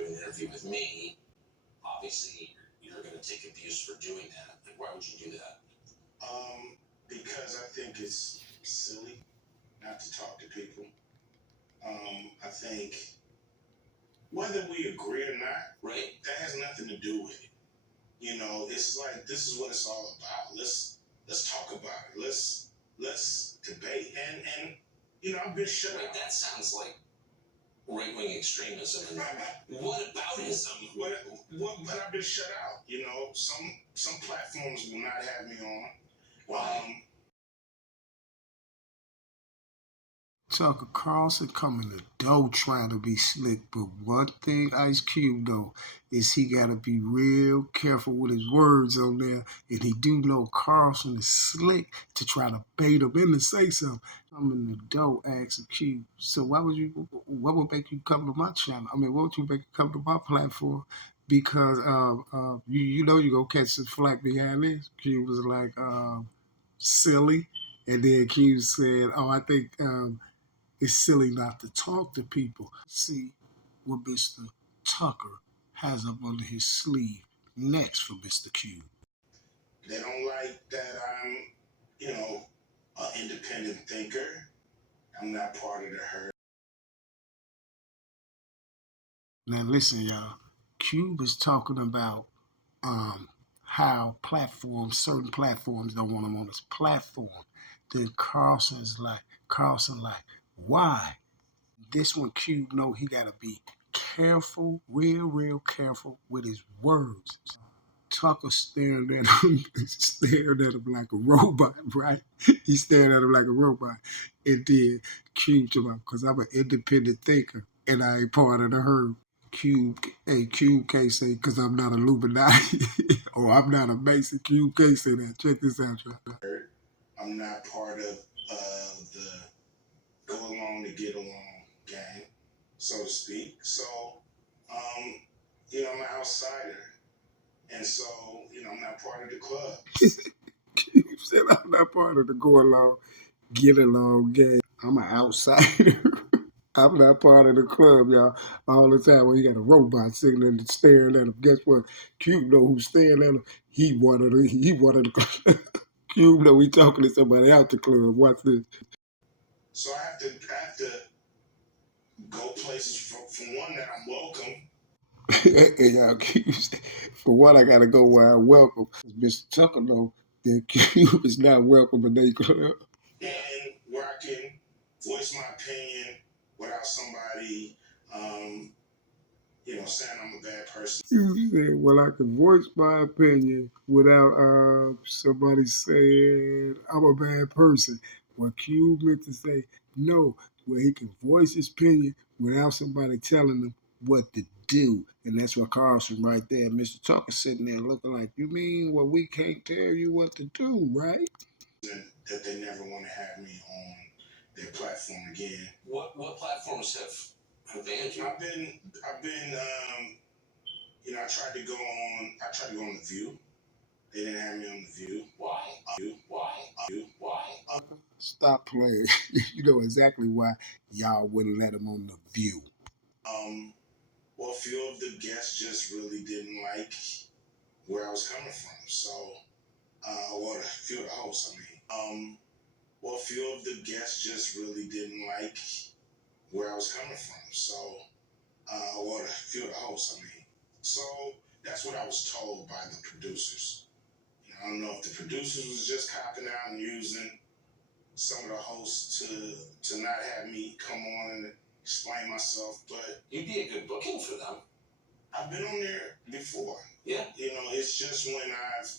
do an interview with me, obviously you're going to take abuse for doing that. Like, why would you do that? Because I think it's silly not to talk to people. I think whether we agree or not, right, that has nothing to do with it. You know, it's like, this is what it's all about. Let's talk about it. Let's debate. And you know, I've been shut out. That sounds like right-wing extremism. What aboutism? But I've been shut out. You know, some platforms will not have me on. Why? Tucker Carlson coming the door trying to be slick, but one thing Ice Cube though is he gotta be real careful with his words on there, and he do know Carlson is slick to try to bait him in to say something. I'm in the door asking Cube, so what would make you come to my channel? I mean, what would you make you come to my platform? Because you know you gonna catch some flack behind this. Cube was like silly, and then Cube said, "Oh, I think." It's silly not to talk to people. See what Mr. Tucker has up under his sleeve next for Mr. Q. They don't like that I'm, you know, an independent thinker. I'm not part of the herd. Now listen, y'all. Cube is talking about how certain platforms don't want him on his platform. Then Carlson like, why? This one Cube know he gotta be careful, real careful with his words. Tucker staring at him, like a robot, right? He stared at him like a robot. And then Cube to him, because I'm an independent thinker and I ain't part of the herd. Cube can't say because I'm not Illuminati or I'm not a Mason. Cube can't say that. Check this out, y'all. I'm not part of the go along to get along gang, so to speak. So, you know, I'm an outsider. And so, you know, I'm not part of the club. Cube said I'm not part of the go along, get along gang. I'm an outsider. I'm not part of the club, y'all. All the time when you got a robot sitting there staring at him, guess what? Cube know who's staring at him. He wanted the club. Cube know he talking to somebody out the club. Watch this. So I have to go places from one that I'm welcome. And y'all, Cube said, for one, I gotta go where I'm welcome. Mr. Tucker know that Cube is not welcome in their club. And where I can voice my opinion without somebody, you know, saying I'm a bad person. You said, well, I can voice my opinion without somebody saying I'm a bad person. What Cube meant to say, no, where he can voice his opinion without somebody telling him what to do. And that's what Carlson right there, Mr. Tucker sitting there looking like, you mean, well, we can't tell you what to do, right? That they never want to have me on their platform again. What platforms have banned you? I've been, you know, I tried to go on The View. They didn't have me on The View. Why? Why? Stop playing. You know exactly why y'all wouldn't let him on The View. Well, a few of the guests just really didn't like where I was coming from. So, well, a few of the hosts, well, a few of the guests just really didn't like where I was coming from. So, well, a few of the hosts, So, that's what I was told by the producers. You know, I don't know if the producers was just copping out and using some of the hosts to not have me come on and explain myself, but you'd be a good booking for them. I've been on there before. Yeah. You know, it's just when I've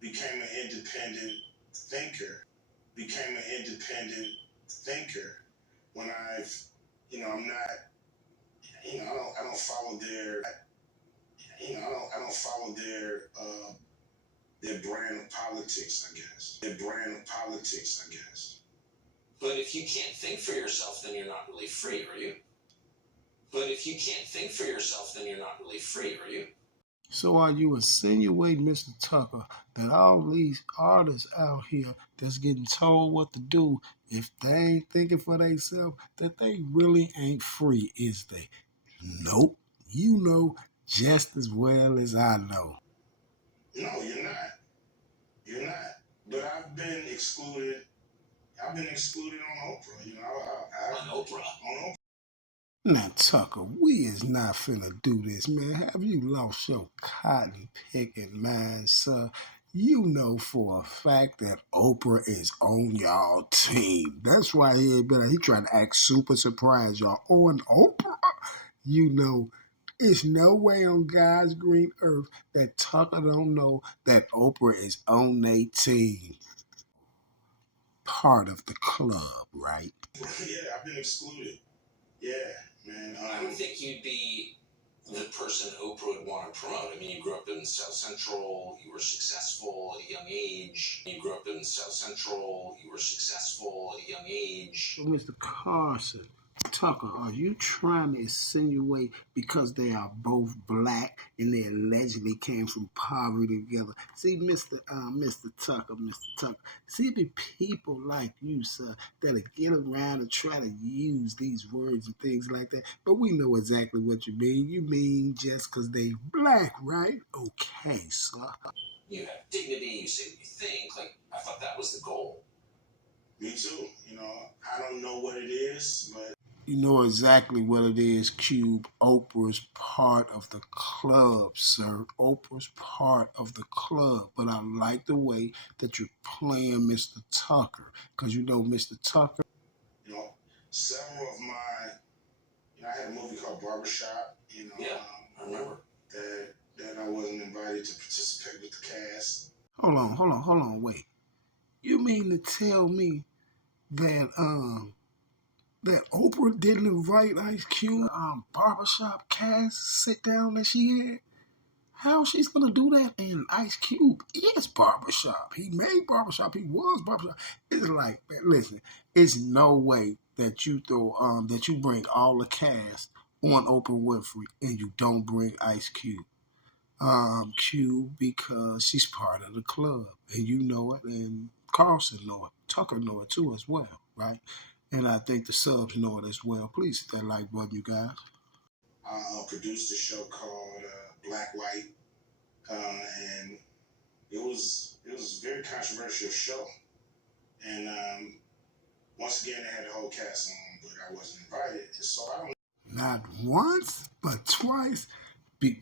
became an independent thinker, when I've, you know, I'm not, you know, I don't follow their, you know, I don't follow their brand of politics, I guess. But if you can't think for yourself, then you're not really free, are you? So are you insinuating, Mr. Tucker, that all these artists out here that's getting told what to do, if they ain't thinking for themselves, that they really ain't free, is they? Nope. You know just as well as I know. No, you're not. You're not. But I've been excluded. I've been excluded on Oprah. On Oprah. On Oprah. Now, Tucker, we is not finna do this, man. Have you lost your cotton picking mind, sir? You know for a fact that Oprah is on y'all team. That's why he trying to act super surprised, y'all. On Oprah? You know, it's no way on God's green earth that Tucker don't know that Oprah is on their team. Part of the club, right? Yeah, I've been excluded. Yeah, man. I would think you'd be the person Oprah would want to promote. I mean, you grew up in South Central, you were successful at a young age. You grew up in South Central, you were successful at a young age. So, Mr. Carson, Tucker, are you trying to insinuate because they are both black and they allegedly came from poverty together? See, Mr. Tucker, see, it be people like you, sir, that'll get around and try to use these words and things like that. But we know exactly what you mean. You mean just because they black, right? Okay, sir. You have dignity, you say what you think. Like, I thought that was the goal. Me too. I don't know what it is, but You know exactly what it is, Cube. Oprah's part of the club, sir. Oprah's part of the club. But I like the way that you're playing Mr. Tucker. Because you know, Mr. Tucker. you know, several of my, I had a movie called Barbershop. Yeah, I remember that I wasn't invited to participate with the cast. Wait. You mean to tell me that that Oprah didn't invite Ice Cube barbershop cast sit down that she had? How she's gonna do that? And Ice Cube is barbershop. He made barbershop. He was barbershop. It's like, man, listen, it's no way that you bring all the cast on Oprah Winfrey and you don't bring Ice Cube. Cube because she's part of the club and you know it, and Carlson know it, Tucker know it too as well, right? And I think the subs know it as well. Please hit that like button, you guys. I produced a show called Black White, and it was a very controversial show. And once again, they had the whole cast on, but I wasn't invited, so I don't. Not once, but twice.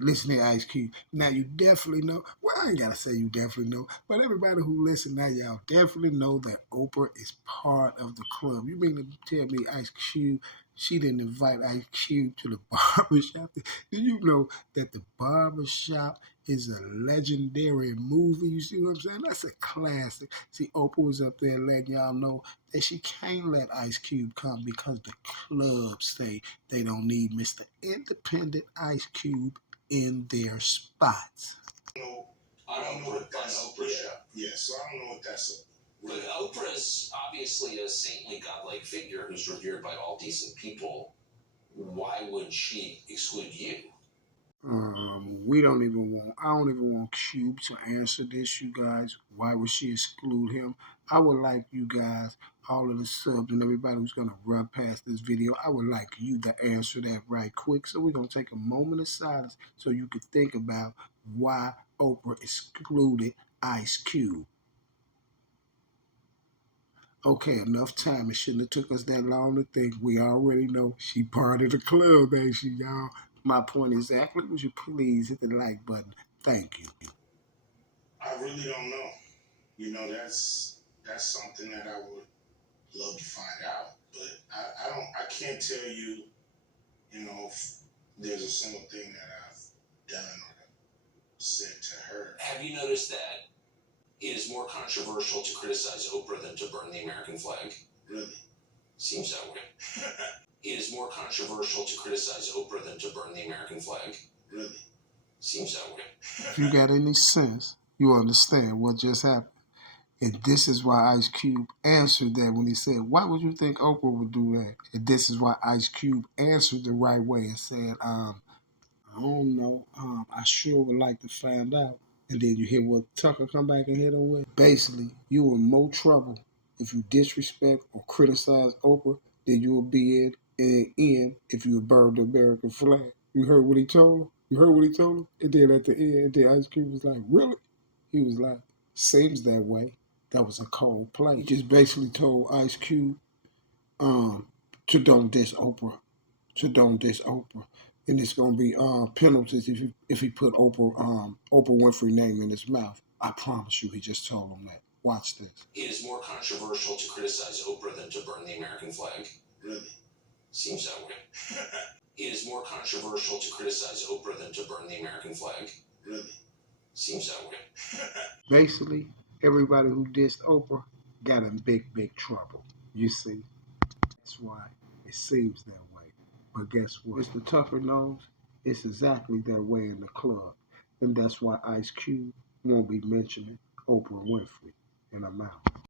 Listen to Ice Cube. Now you definitely know. Well, I ain't gotta say you definitely know, but everybody who listen now, y'all definitely know that Oprah is part of the club. You mean to tell me Ice Cube? She didn't invite Ice Cube to the barbershop. Do you know that the barbershop is a legendary movie? You see what I'm saying? That's a classic. See, Oprah was up there letting y'all know that she can't let Ice Cube come because the club say they don't need Mr. Independent Ice Cube in their spots. No, I don't know what that's. Oprah show. Yeah, so I don't know what that's. But Oprah's obviously a saintly godlike figure who's revered by all decent people. Why would she exclude you? I don't even want Cube to answer this, you guys. Why would she exclude him? I would like you guys, all of the subs and everybody who's going to run past this video, I would like you to answer that right quick. So we're going to take a moment of silence so you can think about why Oprah excluded Ice Cube. Okay, enough time. It shouldn't have took us that long to think. We already know she part of the club, ain't she, y'all? My point exactly. Would you please hit the like button? Thank you. I really don't know. That's something that I would love to find out. But I can't tell you, if there's a single thing that I've done or said to her. Have you noticed that it is more controversial to criticize Oprah than to burn the American flag? Really? Seems that way. It is more controversial to criticize Oprah than to burn the American flag? Really? Seems that way. If you got any sense, you understand what just happened. And this is why Ice Cube answered that when he said, why would you think Oprah would do that? And this is why Ice Cube answered the right way and said, I don't know. I sure would like to find out. And then you hear what Tucker come back and hit him with. Basically, you in more trouble if you disrespect or criticize Oprah than you will be in if you burn the American flag. You heard what he told him? You heard what he told him? And then at the end, the Ice Cube was like, really? He was like, seems that way. That was a cold play. He just basically told Ice Cube um, to don't diss Oprah. To don't diss Oprah. And it's gonna be penalties if he put Oprah Winfrey name in his mouth. I promise you, he just told him that. Watch this. It is more controversial to criticize Oprah than to burn the American flag. Really? Seems that way. It is more controversial to criticize Oprah than to burn the American flag. Really? Seems that way. Basically, everybody who dissed Oprah got in big trouble. You see? That's why it seems that way. But guess what? Mr. Tucker knows it's exactly that way in the club. And that's why Ice Cube won't be mentioning Oprah Winfrey in a mouth.